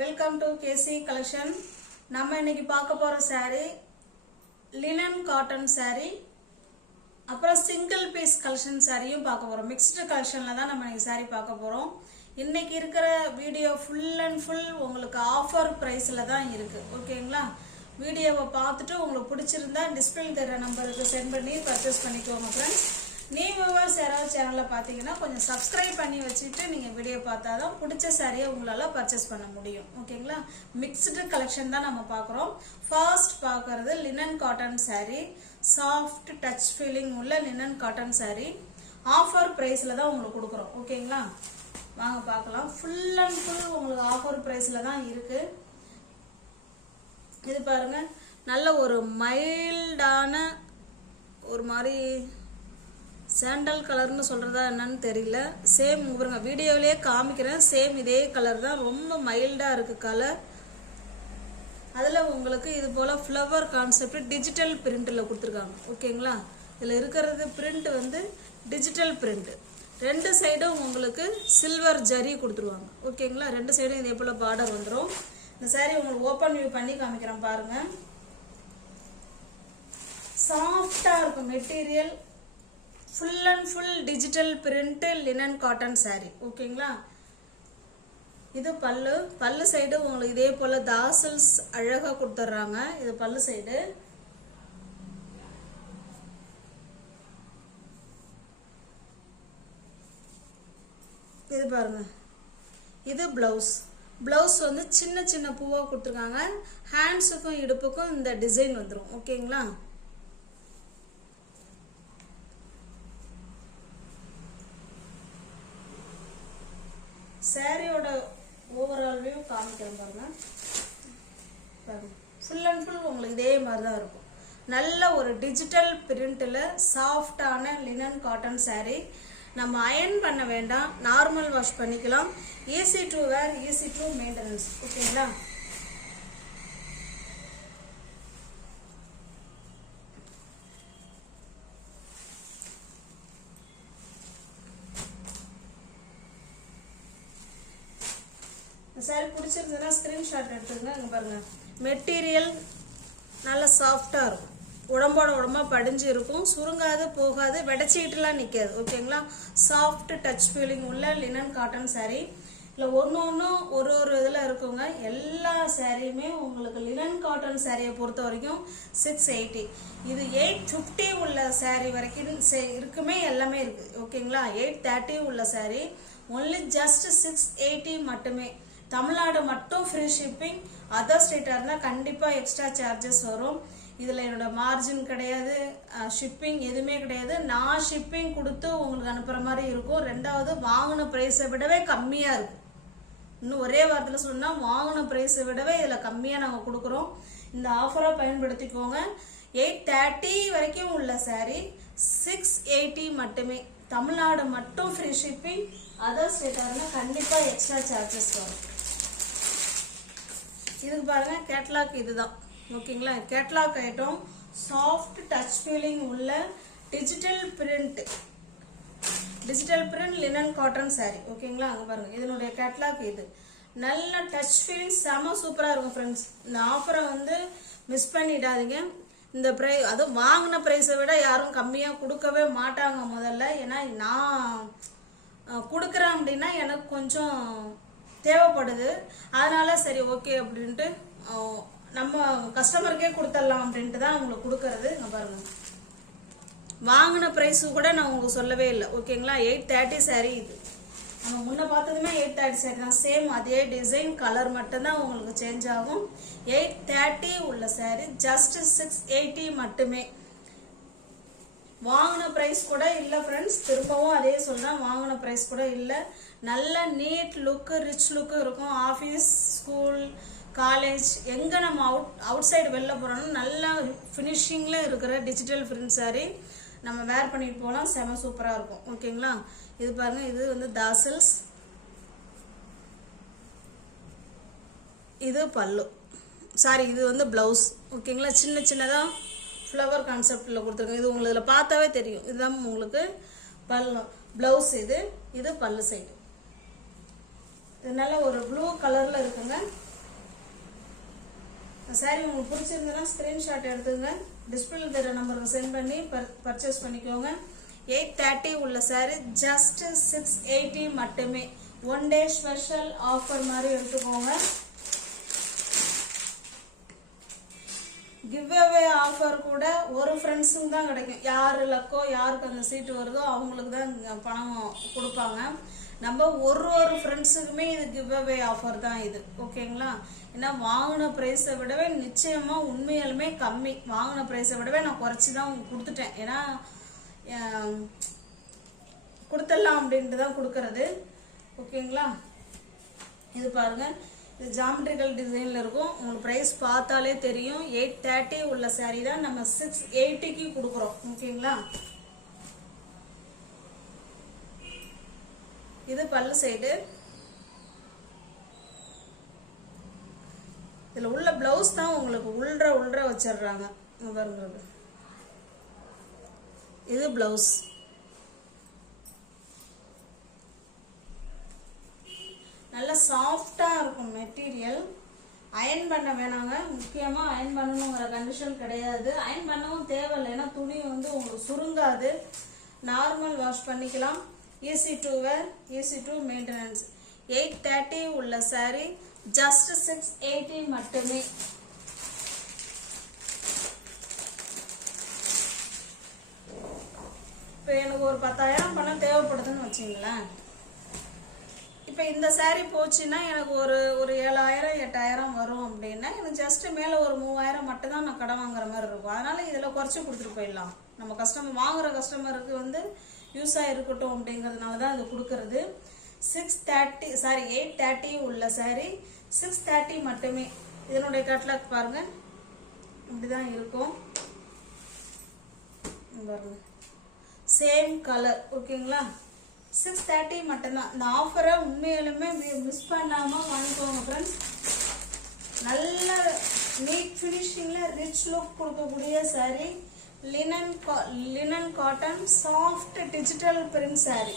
Welcome to KC collection. நம்ம இன்னைக்கு பார்க்க போற saree லினன் காட்டன் saree, அப்புறம் சிங்கிள் பீஸ் கலெக்ஷன் சாரியும் பார்க்க போறோம். மிக்ஸ்டு கலெக்ஷன்ல தான் நம்ம இன்னைக்கு saree பார்க்க போறோம். இன்னைக்கு இருக்கிற வீடியோ ஃபுல் அண்ட் ஃபுல் உங்களுக்கு ஆஃபர் பிரைஸ்ல தான் இருக்கு. ஓகேங்களா? வீடியோவை பார்த்துட்டு உங்களுக்கு பிடிச்சிருந்தா டிஸ்பிளே தெரிய நம்பருக்கு சென்ட் பண்ணி பர்ச்சேஸ் பண்ணிக்கோங்க ஃப்ரெண்ட்ஸ். நீ வியூவர்ஸ் யாராவது சேனலில் பார்த்தீங்கன்னா கொஞ்சம் சப்ஸ்கிரைப் பண்ணி வச்சுட்டு நீங்கள் வீடியோ பார்த்தா தான் பிடிச்ச சாரியை உங்களால் பர்ச்சேஸ் பண்ண முடியும். ஓகேங்களா? மிக்ஸ்டு கலெக்ஷன் தான் நம்ம பார்க்குறோம். ஃபர்ஸ்ட் பார்க்குறது linen cotton saree, soft touch feeling உள்ள லினன் காட்டன் saree. ஆஃபர் ப்ரைஸில் தான் உங்களுக்கு கொடுக்குறோம். ஓகேங்களா? வாங்க பார்க்கலாம். ஃபுல் அண்ட் ஃபுல் உங்களுக்கு ஆஃபர் ப்ரைஸில் தான் இருக்குது. இது பாருங்க, நல்ல ஒரு மைல்டான ஒரு மாதிரி சாண்டல் கலர்னு சொல்கிறதா என்னன்னு தெரியல. சேம் பாருங்க, வீடியோவிலே காமிக்கிறேன். சேம் இதே கலர் தான், ரொம்ப மைல்டாக இருக்குது கலர். அதில் உங்களுக்கு இது போல் ஃப்ளவர் கான்செப்ட் டிஜிட்டல் பிரிண்டில் கொடுத்துருக்காங்க. ஓகேங்களா? இதில் இருக்கிறது பிரிண்ட் வந்து டிஜிட்டல் பிரிண்ட். ரெண்டு சைடும் உங்களுக்கு சில்வர் ஜரி கொடுத்துருவாங்க. ஓகேங்களா? ரெண்டு சைடும் இதே போல் பார்டர் வந்துடும். இந்த saree உங்களுக்கு ஓப்பன் வியூ பண்ணி காமிக்கிறேன் பாருங்க. சாஃப்டாக இருக்கும் material. Full and full digital print linen cotton saree. ஓகேங்களா? இது பல்லு. பல்லு சைடு உங்களுக்கு இதே போல தாசல்ஸ் அழகாக கொடுத்துட்றாங்க. இது பல்லு சைடு. இது பாருங்க, இது பிளவுஸ். பிளவுஸ் வந்து சின்ன சின்ன பூவாக கொடுத்துருக்காங்க. ஹேண்ட்ஸுக்கும் இடுப்புக்கும் இந்த டிசைன் வந்துடும். ஓகேங்களா? சாரியோட ஓவரால் வியூ காமிக்கிறேன் பாருங்க. ஃபுல் அண்ட் ஃபுல் உங்களுக்கு இதே மாதிரி தான் இருக்கும். நல்ல ஒரு டிஜிட்டல் பிரிண்டில் சாஃப்டான லினன் காட்டன் saree. நம்ம அயன் பண்ண வேண்டாம், நார்மல் வாஷ் பண்ணிக்கலாம். Easy to wear, easy to maintenance. ஓகேங்களா? சாரி பிடிச்சிருந்ததுன்னா ஸ்க்ரீன்ஷாட் எடுத்துக்கங்க. இங்கே பாருங்க, மெட்டீரியல் நல்ல சாஃப்டாக இருக்கும். உடம்போட உடம்பா படிஞ்சு இருக்கும். சுருங்காது, போகாது, வெடைச்சிக்கிட்டுலாம் நிற்காது. ஓகேங்களா? சாஃப்ட் டச் ஃபீலிங் உள்ள லினன் காட்டன் saree. இல்லை ஒன்று ஒரு இதில் இருக்குங்க. எல்லா சாரியுமே உங்களுக்கு லினன் காட்டன் சாரியை பொறுத்த வரைக்கும் 680. இது 850 உள்ள saree வரைக்கும் இருக்குமே, எல்லாமே இருக்குது. ஓகேங்களா? 830 உள்ள saree ஒன்லி ஜஸ்ட் 680 மட்டுமே. தமிழ்நாடு மட்டும் ஃப்ரீ ஷிப்பிங். அதர் ஸ்டேட்டாக இருந்தால் கண்டிப்பாக எக்ஸ்ட்ரா சார்ஜஸ் வரும். இதில் என்னோட மார்ஜின் கிடையாது, ஷிப்பிங் எதுவுமே கிடையாது. நான் ஷிப்பிங் கொடுத்து உங்களுக்கு அனுப்புகிற மாதிரி இருக்கும். ரெண்டாவது, வாங்கின ப்ரைஸை விடவே கம்மியாக இருக்கும். இன்னும் ஒரே வாரத்தில் சொன்னால் வாங்கின ப்ரைஸை விடவே இதில் கம்மியாக நாங்கள் கொடுக்குறோம். இந்த ஆஃபரை பயன்படுத்திக்கோங்க. 830 வரைக்கும் உள்ள saree 680 மட்டுமே. தமிழ்நாடு மட்டும் ஃப்ரீ ஷிப்பிங். அதர் ஸ்டேட்டாக இருந்தால் கண்டிப்பாக எக்ஸ்ட்ரா சார்ஜஸ் வரும். இதுக்கு பாருங்க, கேட்லாக் இதுதான். ஓகேங்களா? Catalogue item, soft touch feeling உள்ள digital print linen cotton saree. ஓகேங்களா? அங்கே பாருங்க, இதனுடைய கேட்லாக் இது. நல்ல டச் ஃபீலிங் செம சூப்பராக இருக்கும் ஃப்ரெண்ட்ஸ். இந்த ஆஃபரை வந்து மிஸ் பண்ணிடாதீங்க. இந்த அதுவும் வாங்கின ப்ரைஸை விட யாரும் கம்மியாக கொடுக்கவே மாட்டாங்க முதல்ல. ஏன்னா நான் கொடுக்குறேன் அப்படின்னா எனக்கு கொஞ்சம் தேவைப்படுது. அதனால சரி ஓகே அப்படின்ட்டு நம்ம கஸ்டமருக்கே கொடுத்துடலாம் அப்படின்ட்டு தான் உங்களுக்கு கொடுக்கறது. இங்கே பாருங்க, வாங்கின ப்ரைஸு கூட நான் உங்களுக்கு சொல்லவே இல்லை. ஓகேங்களா? 830 saree இது. நம்ம முன்ன பார்த்ததுமே 830 saree தான். சேம் அதே டிசைன், கலர் மட்டும்தான் உங்களுக்கு சேஞ்ச் ஆகும். 830 உள்ள saree ஜஸ்ட் 680 மட்டுமே. வாங்கின ப்ரைஸ் கூட இல்லை ஃப்ரெண்ட்ஸ். திரும்பவும் அதே சொல்கிறேன், வாங்கின ப்ரைஸ் கூட இல்லை. நல்ல நீட் லுக்கு, ரிச் லுக்கு இருக்கும். ஆஃபீஸ், ஸ்கூல், காலேஜ் எங்கே நம்ம அவுட் சைடு வெளில போகிறோம்னா நல்ல ஃபினிஷிங்கில் இருக்கிற டிஜிட்டல் பிரிண்ட் saree நம்ம வேர் பண்ணிட்டு போகலாம். செம சூப்பராக இருக்கும். ஓகேங்களா? இது பாருங்கள், இது வந்து தாசல்ஸ். இது பல்லு. சாரி, இது வந்து ப்ளவுஸ். ஓகேங்களா? சின்ன சின்னதாக ஃப்ளவர் கான்செப்டில் கொடுத்துருக்கோம். இது உங்களுக்கு இதில் பார்த்தாவே தெரியும். இதுதான் உங்களுக்கு பல்லு ப்ளவுஸ். இது பல்லு சைடு. இது நல்ல ஒரு ப்ளூ கலரில் இருக்குங்க. சாரி உங்களுக்கு பிடிச்சிருந்ததுன்னா ஸ்க்ரீன்ஷாட் எடுத்துங்க, டிஸ்பிளே தர நம்பருக்கு சென்ட் பண்ணி பர்ச்சேஸ் பண்ணிக்கோங்க. 830 உள்ள சாரி ஜஸ்ட் 680 மட்டுமே. ஒன் டே ஸ்பெஷல் ஆஃபர் மாதிரி எடுத்துக்கோங்க. கிவ் அவே ஆஃபர் கூட ஒரு ஃப்ரெண்ட்ஸுக்கு தான் கிடைக்கும். யார் லக்கோ யாருக்கு அந்த சீட்டு வருதோ அவங்களுக்கு தான் பணம் கொடுப்பாங்க. நம்ம ஒரு ஃப்ரெண்ட்ஸுக்குமே இது கிவ் அவே ஆஃபர் தான் இது. ஓகேங்களா? ஏன்னா வாங்கின ப்ரைஸை விடவே நிச்சயமாக உண்மையாலுமே கம்மி. வாங்கின ப்ரைஸை விடவே நான் குறைச்சி தான் உங்களுக்கு கொடுத்துட்டேன். ஏன்னா கொடுத்துடலாம் அப்படின்ட்டு தான் கொடுக்கறது. ஓகேங்களா? இது பாருங்கள், இது ஜாமெட்ரிக்கல் டிசைனில் இருக்கும். உங்களுக்கு ப்ரைஸ் பார்த்தாலே தெரியும். 830 உள்ள சாரீ தான் நம்ம 680க்கு கொடுக்குறோம். ஓகேங்களா? இது பல்லு சைடு. இதில் உள்ள பிளவுஸ் தான் உங்களுக்கு உள்ற வச்சிடுறாங்க. பாருங்க, இது பிளவுஸ். நல்லா சாஃப்டாக இருக்கும் மெட்டீரியல். அயன் பண்ண வேணாங்க, முக்கியமாக அயன் பண்ணணுங்கிற கண்டிஷன் கிடையாது. அயன் பண்ணவும் தேவையில்லை, ஏன்னா துணி வந்து உங்களுக்கு சுருங்காது. நார்மல் வாஷ் பண்ணிக்கலாம். Easy to wear, easy to maintenance. 830 உள்ள சாரி ஜஸ்ட் 680 மட்டுமே. இப்போ எனக்கு ஒரு 10,000 பணம் தேவைப்படுதுன்னு வச்சுங்களேன். இப்போ இந்த சாரீ போச்சுன்னா எனக்கு ஒரு 7,000 8,000 வரும் அப்படின்னா எனக்கு ஜஸ்ட் மேலே ஒரு 3,000 மட்டும் தான் நான் கடன் வாங்குற மாதிரி இருக்கும். அதனால இதில் குறைச்சி கொடுத்துட்டு போயிடலாம். நம்ம கஸ்டமர் வாங்குற கஸ்டமருக்கு வந்து யூஸாக இருக்கட்டும் அப்படிங்கிறதுனால தான் இது கொடுக்கறது. 830 உள்ள சாரீ 630 மட்டுமே. இதனுடைய கட்லாக் பாருங்க, இப்படிதான் இருக்கும். பாருங்க, சேம் கலர். ஓகேங்களா? 630 மட்டும்தான். இந்த ஆஃபரை உண்மையிலுமே மிஸ் பண்ணாமல் வாங்கிக்கோங்க ஃப்ரெண்ட்ஸ். நல்ல நீட் ஃபினிஷிங்கில் ரிச் லுக் கொடுக்கக்கூடிய sari. Linen cotton soft digital print sari.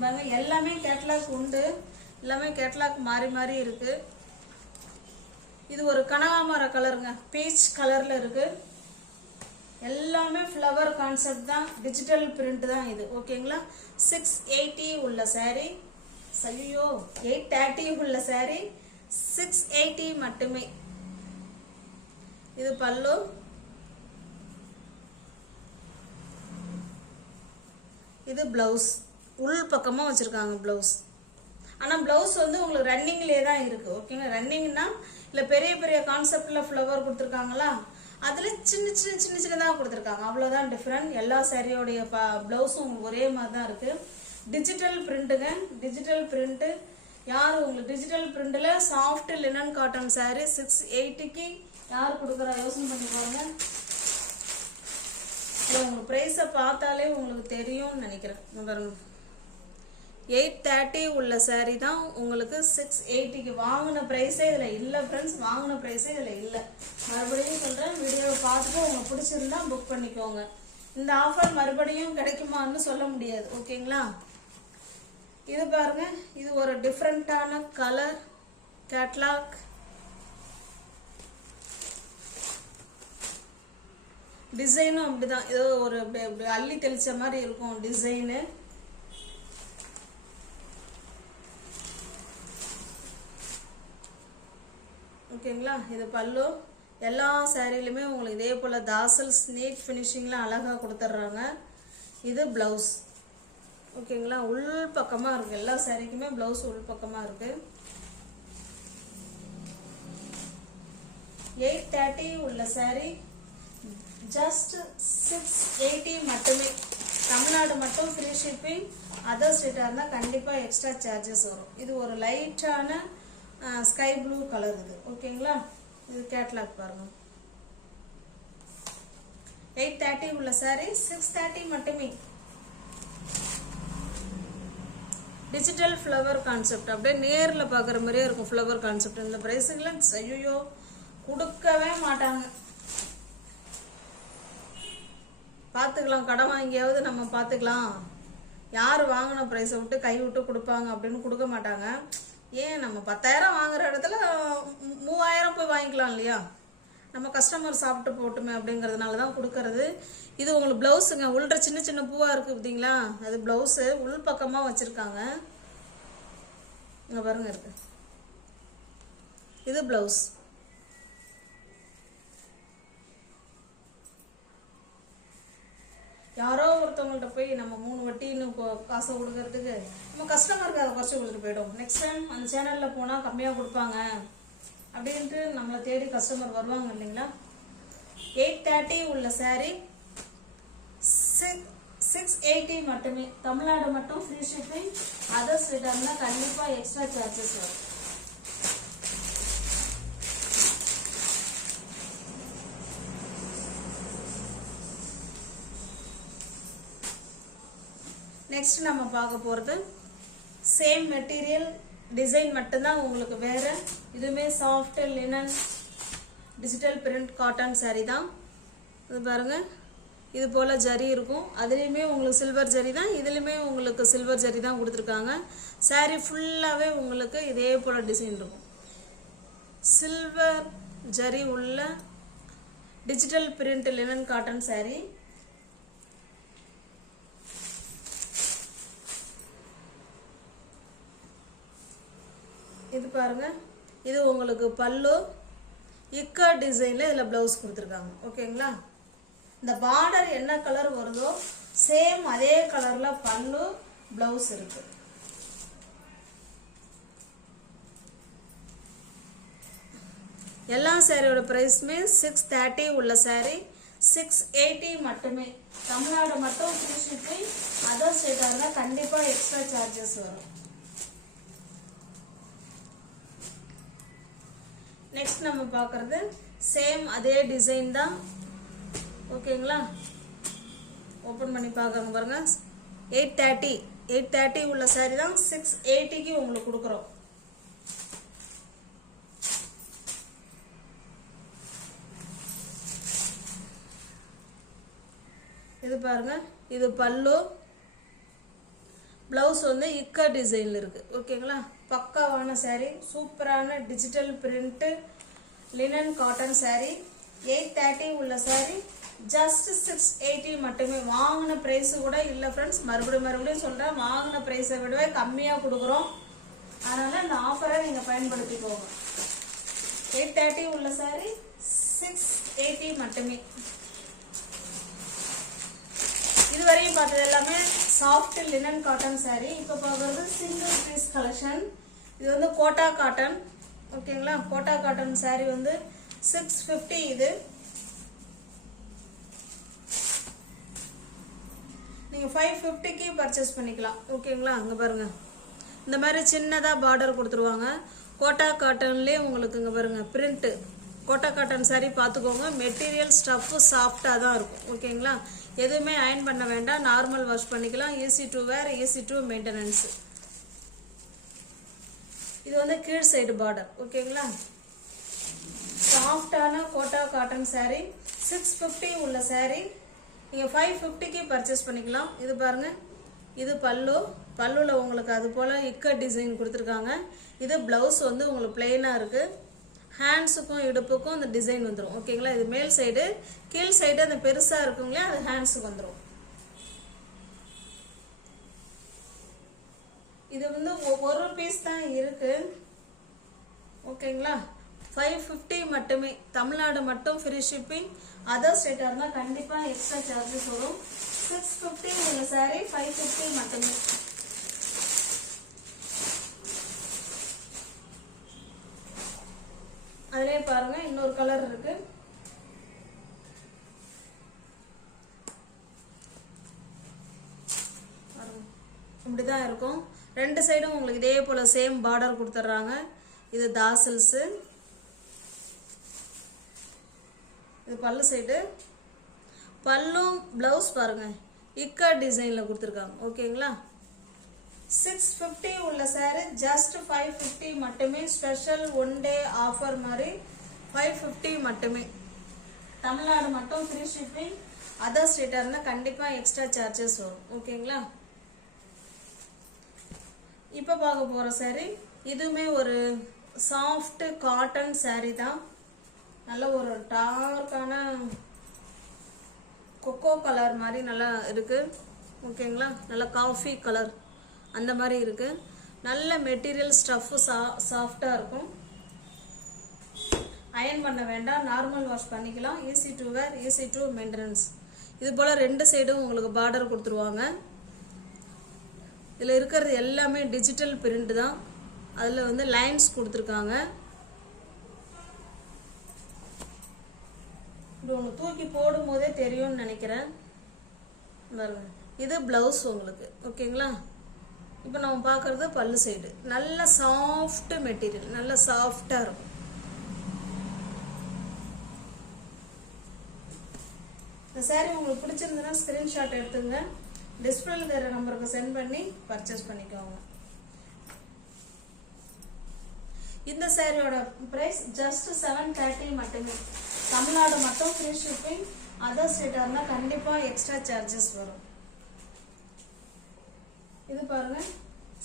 பாருங்க, எல்லாமே கேட்லாக் உண்டு. எல்லாமே கேட்லாக் மாறி மாறி இருக்கு. இது ஒரு கனகாமர கலருங்க, பீச் கலர்ல இருக்கு. எல்லாமே ஃப்ளவர் கான்செப்ட் தான், டிஜிட்டல் பிரிண்ட் தான் இது. ஓகேங்களா? 680 உள்ள சாரீ, ஐயோ 830 உள்ள சாரீ 680 மட்டுமே. இது பல்லு. இது பிளவுஸ். உள் பக்கமாக வச்சுருக்காங்க பிளவுஸ். ஆனால் பிளவுஸ் வந்து உங்களுக்கு ரன்னிங்லேயே தான் இருக்குது. ஓகேங்களா? ரன்னிங்னா இல்லை பெரிய பெரிய கான்செப்டில் ஃப்ளவர் கொடுத்துருக்காங்களா, அதில் சின்னதாக கொடுத்துருக்காங்க. அவ்வளோதான் டிஃப்ரெண்ட். எல்லா சாரியோடைய ப்ளவுஸும் உங்களுக்கு ஒரே மாதிரி தான் இருக்குது. டிஜிட்டல் பிரிண்ட்டுங்க, டிஜிட்டல் பிரிண்ட்டு. யார் உங்களுக்கு டிஜிட்டல் பிரிண்டில் சாஃப்ட் லினன் காட்டன் சாரீ 680க்கு யார் கொடுக்குறா யோசனை பண்ணி பாருங்க. உங்களுக்கு ப்ரைஸை பார்த்தாலே உங்களுக்கு தெரியும்னு நினைக்கிறேன். பாருங்க, 830 உள்ள சாரீ தான் உங்களுக்கு 680க்கு. வாங்கின ப்ரைஸே இதில் இல்லை ஃப்ரெண்ட்ஸ், வாங்கின ப்ரைஸே இதில் இல்லை. மறுபடியும் சொல்கிறேன், வீடியோவை பார்த்துட்டு உங்களுக்கு பிடிச்சிருந்தா புக் பண்ணிக்கோங்க. இந்த ஆஃபர் மறுபடியும் கிடைக்குமான்னு சொல்ல முடியாது. ஓகேங்களா? இது பாருங்க, இது ஒரு டிஃப்ரெண்ட்டான கலர் கேட்லாக். டிசைனும் அப்படிதான், ஏதோ ஒரு அள்ளி தெளிச்ச மாதிரி இருக்கும் டிசைனு. ஓகேங்களா? இது பல்லு. எல்லா சாரிலுமே உங்களுக்கு இதே போல் தாசல்ஸ் நீட் ஃபினிஷிங்லாம் அழகாக கொடுத்துட்றாங்க. இது ப்ளவுஸ். ஓகேங்களா? உள் பக்கமாக இருக்குது. எல்லா சாரிக்குமே ப்ளவுஸ் உள் பக்கமாக இருக்குது. 830 உள்ள சாரி ஜஸ்ட் 680 மட்டுமே. தமிழ்நாடு மட்டும் ஃப்ரீ ஷிப்பிங். அதர் ஸ்டேட்டாக இருந்தால் கண்டிப்பாக எக்ஸ்ட்ரா சார்ஜஸ் வரும். இது ஒரு லைட்டான ஸ்கை ப்ளூ கலர் இது. ஓகேங்களா? இது கேட்லாக் பாருங்க. 830 உள்ள சாரி 630 மட்டுமே. டிஜிட்டல் ஃப்ளவர் கான்செப்ட், அப்படியே நேரில் பார்க்குற மாதிரியே இருக்கும் ஃப்ளவர் கான்செப்ட். இந்த ப்ரைஸுங்கெல்லாம் ஐயோ கொடுக்கவே மாட்டாங்க. பார்த்துக்கலாம், கடன் வாங்கியாவது நம்ம பார்த்துக்கலாம். யார் வாங்கின ப்ரைஸை விட்டு கை விட்டு கொடுப்பாங்க அப்படின்னு கொடுக்க மாட்டாங்க. ஏன் நம்ம 10,000 வாங்குற இடத்துல 3,000 போய் வாங்கிக்கலாம் இல்லையா? நம்ம கஸ்டமர் சாப்பிட்டு போட்டுமே அப்படிங்கிறதுனால தான் கொடுக்கறது. இது உங்களுக்கு ப்ளவுஸுங்க. உள்ள சின்ன சின்ன பூவாக இருக்குது பார்த்தீங்களா, அது ப்ளவுஸு. உள் பக்கமாக வச்சுருக்காங்க. இங்கே பாருங்க இருக்கு. இது ப்ளவுஸ். யாரோ ஒருத்தவங்கள்ட்ட போய் நம்ம 3 வட்டின்னு காசை கொடுக்கறதுக்கு நம்ம கஸ்டமருக்கு அதை குறைச்சி கொடுத்துட்டு போயிடும். நெக்ஸ்ட் டைம் அந்த சேனலில் போனால் கம்மியாக கொடுப்பாங்க அப்படின்ட்டு நம்மளை தேடி கஸ்டமர் வருவாங்க இல்லைங்களா? 830 உள்ள சாரீ 680 மட்டுமே. தமிழ்நாடு மட்டும் ஃப்ரீ ஷிப்பிங். அதர்ஸ் ரிட்டர்ன்னா கண்டிப்பாக எக்ஸ்ட்ரா சார்ஜஸ் வரும். நெக்ஸ்ட் நம்ம பார்க்க போகிறது சேம் மெட்டீரியல் டிசைன் மட்டும்தான் உங்களுக்கு வேறு. இதுவுமே soft linen digital print cotton sari தான். இது பாருங்கள், இது போல் ஜரி இருக்கும். அதுலேயுமே உங்களுக்கு சில்வர் ஜரி தான், இதுலேயுமே உங்களுக்கு சில்வர் ஜரி தான் கொடுத்துருக்காங்க. சாரீ ஃபுல்லாகவே உங்களுக்கு இதே போல் டிசைன் இருக்கும். சில்வர் ஜரி உள்ள digital print linen cotton sari. இது பாருங்க, இது உங்களுக்கு பல்லு இக்கா டிசைனில் இதில் ப்ளவுஸ் கொடுத்துருக்காங்க. ஓகேங்களா? இந்த பார்டர் என்ன கலர் வருதோ சேம் அதே கலரில் பல்லு ப்ளவுஸ் இருக்கு. எல்லா சாரியோட ப்ரைஸுமே 630 உள்ள சாரீ 680 மட்டுமே. தமிழ்நாடு மட்டும் ஃப்ரீ ஷிப்பிங். அதர் ஸ்டேட்டாக இருந்தால் கண்டிப்பாக எக்ஸ்ட்ரா சார்ஜஸ் வரும். நெக்ஸ்ட் நம்ம பார்க்குறது சேம் அதே டிசைன் தான். ஓகேங்களா? ஓப்பன் பண்ணி பார்க்குறோங்க பாருங்க. 830 உள்ள சாரீ தான் 680க்கு உங்களுக்கு கொடுக்குறோம். இது பாருங்க, இது பல்லு. ப்ளவுஸ் வந்து இக்கா டிசைனில் இருக்குது. ஓகேங்களா? பக்காவான சாரீ, சூப்பரான digital print linen cotton sari. 830 உள்ள சாரீ ஜஸ்ட் 680 மட்டுமே. வாங்கின ப்ரைஸு கூட இல்லை ஃப்ரெண்ட்ஸ். மறுபடியும் சொல்கிறேன், வாங்கின ப்ரைஸை விடவே கம்மியாக கொடுக்குறோம். அதனால் இந்த ஆஃபரை நீங்கள் பயன்படுத்திக்கோங்க. 830 உள்ள சாரீ 680 மட்டுமே. இதுவரையும் பார்த்தது எல்லாமே சாஃப்ட் லினன் காட்டன் சாரீ. இப்போ பார்க்குறது சிங்கிள் பீஸ் கலெக்ஷன். இது வந்து கோட்டா காட்டன். ஓகேங்களா? கோட்டா காட்டன் சாரீ வந்து 650. இது நீங்கள் 550க்கு பர்ச்சேஸ் பண்ணிக்கலாம். ஓகேங்களா? அங்கே பாருங்கள், இந்த மாதிரி சின்னதாக பார்டர் கொடுத்துருவாங்க. கோட்டா காட்டன்லேயே உங்களுக்கு இங்கே பாருங்கள் பிரிண்ட்டு. கோட்டா காட்டன் சாரீ பார்த்துக்கோங்க. மெட்டீரியல் ஸ்டஃப்பு சாஃப்டாக தான் இருக்கும். ஓகேங்களா? எதுவுமே அயன் பண்ண வேண்டாம், நார்மல் வாஷ் பண்ணிக்கலாம். Easy to wear, easy to maintenance. இது வந்து கீழ் சைடு பார்டர். ஓகேங்களா? சாஃப்டான கோட்டா காட்டன் சாரீ 650 உள்ள சாரீ நீங்கள் 550க்கு பர்ச்சேஸ் பண்ணிக்கலாம். இது பாருங்க, இது பல்லு. பல்லுவில் உங்களுக்கு அது போல் இக்க டிசைன் கொடுத்துருக்காங்க. இது ப்ளவுஸ் வந்து உங்களுக்கு பிளெயினாக இருக்குது. ஹேண்ட்ஸுக்கும் இடுப்புக்கும் இந்த டிசைன் வந்துடும். ஓகேங்களா? இது மேல் சைடு. கீழ் சைடு அந்த பெருசாக இருக்குங்களே, அது ஹேண்ட்ஸுக்கு வந்துடும். இது வந்து ஒரு பீஸ் தான் இருக்கு. ஓகேங்களா? 550 மட்டுமே. தமிழ்நாடு மட்டும் ஃப்ரீ ஷிப்பிங். அதர் ஸ்டேட்டாக இருந்தால் கண்டிப்பாக எக்ஸ்ட்ரா சார்ஜஸ் வரும். 650 உள்ள சாரீ 550 மட்டுமே. அதிலே பாருங்க, இன்னொரு கலர் இருக்கு. இப்படிதான் இருக்கும். ரெண்டு சைடும் உங்களுக்கு இதே போல சேம் பார்டர் கொடுத்துட்றாங்க. இது தாசல்ஸ். இது பல்லு சைடு. பல்லும் பிளவுஸ் பாருங்க இக்கா டிசைன்ல கொடுத்துருக்காங்க. ஓகேங்களா? 650 உள்ள சாரி ஜஸ்ட் 550 மட்டுமே. ஸ்பெஷல் ஒன் டே ஆஃபர் மாதிரி 550 மட்டுமே. தமிழ்நாடு மட்டும் ஃப்ரீ ஷிப்பிங். அதர் ஸ்டேட்டாக இருந்தால் கண்டிப்பாக எக்ஸ்ட்ரா சார்ஜஸ் வரும். ஓகேங்களா? இப்போ பார்க்க போகிற சாரி இதுவுமே ஒரு சாஃப்ட் காட்டன் saree தான். நல்ல ஒரு டார்க்கான கொக்கோ கலர் மாதிரி நல்லா இருக்கு. ஓகேங்களா, நல்ல காஃபி கலர் அந்த மாதிரி இருக்கு. நல்ல மெட்டீரியல் ஸ்டஃப் சாஃப்டா இருக்கும். அயன் பண்ண வேண்டாம், நார்மல் வாஷ் பண்ணிக்கலாம். Easy to wear, easy to maintenance. இது போல ரெண்டு சைடும் உங்களுக்கு பார்டர் கொடுத்துருவாங்க. இதில் இருக்கிறது எல்லாமே டிஜிட்டல் பிரிண்ட் தான். அதில் வந்து லைன்ஸ் கொடுத்துருக்காங்க. இது ஒன்று தூக்கி போடும் போதே தெரியும்னு நினைக்கிறேன். இது பிளவுஸ் உங்களுக்கு. ஓகேங்களா, இப்போ நம்ம பார்க்குறது பல்லு சைடு. நல்ல சாஃப்ட் மெட்டீரியல், நல்ல சாஃப்டாக இருக்கும். இந்த saree உங்களுக்கு பிடிச்சிருந்ததுன்னா ஸ்க்ரீன்ஷாட் எடுத்துங்க. டிஸ்பிளேல தர நம்பருக்கு சென்ட் பண்ணி பர்ச்சேஸ் பண்ணிக்கோங்க. இந்த சாரியோட பிரைஸ் ஜஸ்ட் 730 மட்டுமே. தமிழ்நாடு மட்டும் ஃப்ரீ ஷிப்பிங். அதர் ஸ்டேட்டாக இருந்தால் கண்டிப்பாக எக்ஸ்ட்ரா சார்ஜஸ் வரும். இது பாருங்க,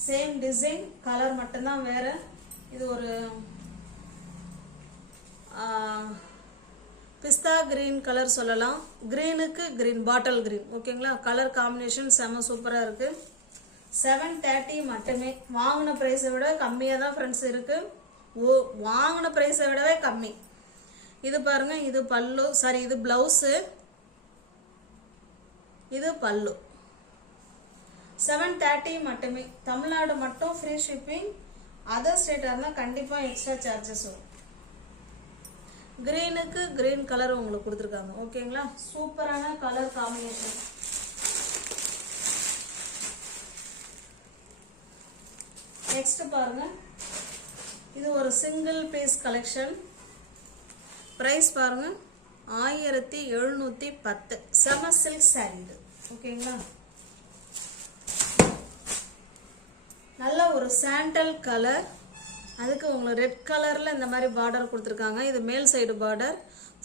சேம் டிசைன், கலர் மட்டும்தான் வேற. இது ஒரு பிஸ்தா கிரீன் கலர் சொல்லலாம். கிரீனுக்கு கிரீன், பாட்டில் கிரீன். ஓகேங்களா, கலர் காம்பினேஷன் செம சூப்பராக இருக்கு. 730 மட்டுமே. வாங்கின ப்ரைஸை விட கம்மியாக தான் ஃப்ரெண்ட்ஸ் இருக்கு. வாங்கின ப்ரைஸை விடவே கம்மி. இது பாருங்க, இது பல்லு, சாரி இது பிளவுஸு, இது பல்லு. 730 மட்டுமே. தமிழ்நாடு மட்டும் ஃப்ரீ ஷிப்பிங். அதர் ஸ்டேட்டாக இருந்தால் கண்டிப்பாக எக்ஸ்ட்ரா சார்ஜஸ் வரும். கிரீனுக்கு கிரீன் கலர் உங்களுக்கு கொடுத்துருக்காங்க. ஓகேங்களா, சூப்பரான கலர் காம்பினேஷன். நெக்ஸ்ட் பாருங்க, இது ஒரு சிங்கிள் பீஸ் கலெக்ஷன். பிரைஸ் பாருங்க 1710. செம சில்க் சாரி இது. ஓகேங்களா, நல்ல ஒரு சாண்டல் கலர். அதுக்கு உங்களுக்கு ரெட் கலரில் இந்த மாதிரி பார்டர் கொடுத்துருக்காங்க. இது மேல் சைடு பார்டர்.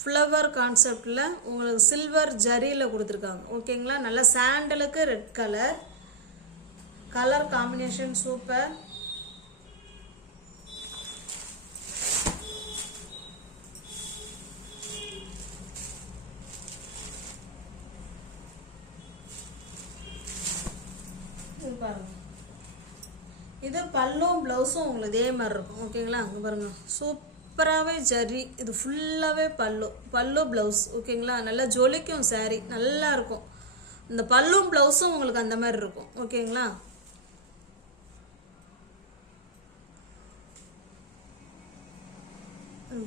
ஃப்ளவர் கான்செப்டில் உங்களுக்கு சில்வர் ஜரியில் கொடுத்துருக்காங்க. ஓகேங்களா, நல்ல சாண்டலுக்கு red colour. Colour combination super. இது பாருங்க, இது பல்லும் பிளவுஸும் உங்களுக்கு இதே மாதிரி இருக்கும். ஓகேங்களா, அங்கே பாருங்க, சூப்பராகவே ஜரி. இது ஃபுல்லாகவே பல்லு பிளவுஸ். ஓகேங்களா, நல்லா ஜொலிக்கும் சாரி, நல்லா இருக்கும். இந்த பல்லும் பிளவுஸும் உங்களுக்கு அந்த மாதிரி இருக்கும். ஓகேங்களா,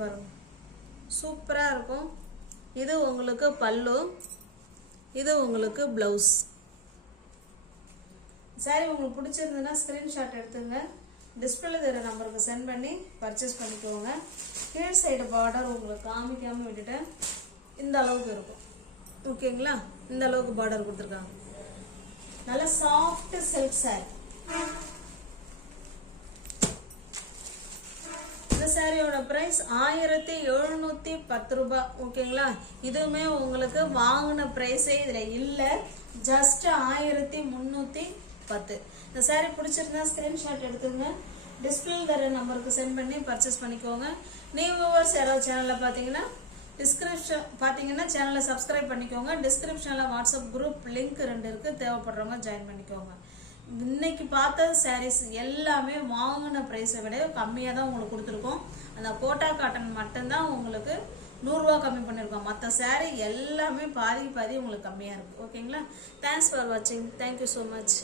பாருங்க, சூப்பராக இருக்கும். இது உங்களுக்கு பல்லு, இது உங்களுக்கு பிளவுஸ். சாரி உங்களுக்கு பிடிச்சிருந்ததுன்னா ஸ்க்ரீன்ஷாட் எடுத்துங்க. டிஸ்பிளேல தர நம்பருக்கு சென்ட் பண்ணி பர்ச்சேஸ் பண்ணிக்கோங்க. கீழ் சைடு பார்டர் உங்களுக்கு காமிக்காமல் விட்டுட்டேன். இந்த அளவுக்கு இருக்கும். ஓகேங்களா, இந்த அளவுக்கு பார்டர் கொடுத்துருக்காங்க. நல்ல சாஃப்ட் சில்க் சாரி. இந்த சாரியோட பிரைஸ் 1710 ரூபாய். ஓகேங்களா, இதுவுமே உங்களுக்கு வாங்கின பிரைஸே இதில் இல்லை. ஜஸ்ட் 1310. இந்த சாரி பிடிச்சிருந்தா ஸ்கிரீன்ஷாட் எடுத்துங்க. டிஸ்பிளே தர நம்பருக்கு சென்ட் பண்ணி பர்ச்சேஸ் பண்ணிக்கோங்க. நியூ வியூவர்ஸ் யாராவது சேனலில் பார்த்தீங்கன்னா சேனலை சப்ஸ்கிரைப் பண்ணிக்கோங்க. டிஸ்கிரிப்ஷனில் வாட்ஸ்அப் குரூப் லிங்க் 2 இருக்குது. தேவைப்படுறவங்க ஜாயின் பண்ணிக்கோங்க. இன்னைக்கு பார்த்த சாரீஸ் எல்லாமே வாங்கின ப்ரைஸை விட கம்மியாக தான் உங்களுக்கு கொடுத்துருக்கோம். அந்த கோட்டா காட்டன் மட்டும்தான் உங்களுக்கு 100 ரூபா கம்மி பண்ணியிருக்கோம். மற்ற சாரீ எல்லாமே பாதி உங்களுக்கு கம்மியாக இருக்குது. ஓகேங்களா, தேங்க்ஸ் ஃபார் வாட்சிங். Thank you so much.